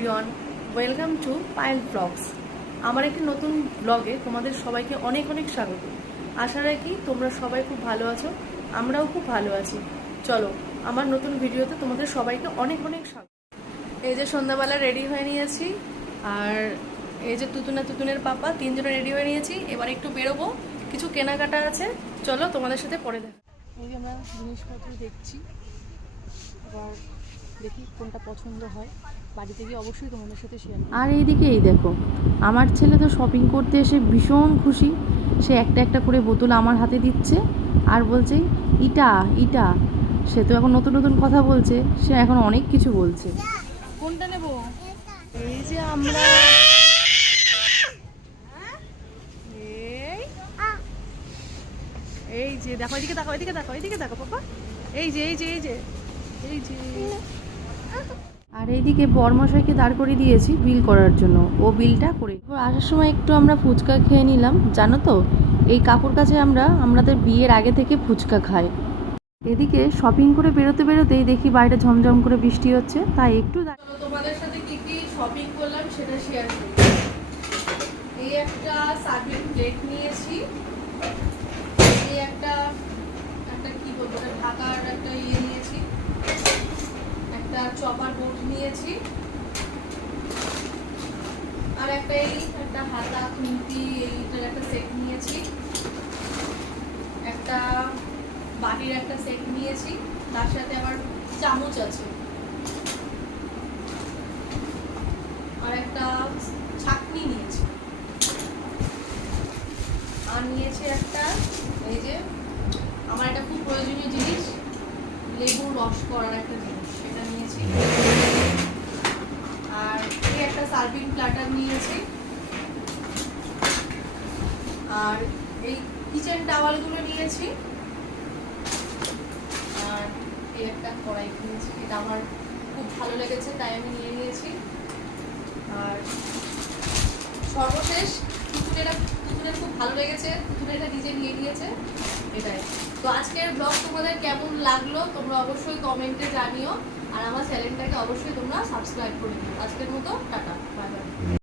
Everyone, welcome to Payel blogs. আমার একটি নতুন ব্লগে তোমাদের সবাইকে অনেক অনেক স্বাগত। আশা রাখি তোমরা সবাই খুব ভালো আছো, আমরাও খুব ভালো আছি। চলো আমার নতুন ভিডিওতে তোমাদের সবাইকে অনেক অনেক স্বাগত। এই যে সন্ধ্যাবেলা রেডি হয়ে নিয়েছি, আর এই যে তুতুনের পাপা, তিনজনে রেডি হয়ে নিয়েছি। এবার একটু বেরোবো, কিছু কেনাকাটা আছে, চলো তোমাদের সাথে পরে দেখা। এই যে আমরা জিনিসপত্র দেখছি, এবার দেখি কোনটা পছন্দ হয়, বাড়িতে গিয়ে অবশ্যই তোমাদের সাথে শেয়ার করব। আর এইদিকে এই দেখো, আমার ছেলে তো শপিং করতে এসে ভীষণ খুশি। সে একটা একটা করে বোতল আমার হাতে দিচ্ছে আর বলছে ইটা ইটা। সে তো এখন নতুন নতুন কথা বলছে, সে এখন অনেক কিছু বলছে। কোনটা নেব? এই যে আমরা এই এই যে দেখো, এদিকে দেখো, এদিকে দেখো, এদিকে দেখো পাপা, এই যে এই যে এই যে এই যে। আর এইদিকে বরমশাইকে দাঁড় করিয়ে দিয়েছি বিল করার জন্য, ও বিলটা করে। এবার আসার সময় একটু আমরা ফুচকা খেয়ে নিলাম। জানো তো, এই কাকুর কাছে আমাদের বিয়ের আগে থেকে ফুচকা খাই। এদিকে শপিং করে বেরোতে বেরোতেই দেখি বাইরে ঝমঝম করে বৃষ্টি হচ্ছে, তাই একটু চলো তোমাদের সাথে কি কি শপিং করলাম সেটা শেয়ার করি। এই একটা সার্ভিং প্লেট নিয়েছি, এই একটা একটা কি বলবো, ঢাকার একটা নিয়েছি, একটা চপার বোর্ড নিয়েছি, আর একটা একটা হাতা খুন্তি এইটার একটা সেট নিয়েছি, একটা বাটির একটা সেট নিয়েছি, তার সাথে আবার চামচ আছে, আর একটা ছাঁকনি নিয়েছি, আর নিয়েছি একটা এই যে আমার একটা খুব প্রয়োজনীয় জিনিস, লেবুর রস করার একটা জিনিস, সেটা নিয়েছি, আর এই একটা সার্ভিং প্ল্যাটার নিয়েছি, আর এই কিচেন টাওয়ালগুলো নিয়েছি, আর এই একটা কড়াই নিয়েছি, এটা আমার খুব ভালো লেগেছে তাই আমি নিয়ে নিয়েছি। আর সর্বশেষ তুতুনের খুব ভালো লেগেছে, তুতুন এটা নিজে নিয়ে নিয়েছে, এটাই। তো আজকের ব্লগ তোমাদের কেমন লাগলো তোমরা অবশ্যই কমেন্টে জানিও, আর আমার চ্যানেলটাকে অবশ্যই তোমরা সাবস্ক্রাইব করে দিও। আজকের মতো টাটা, বাই বাই।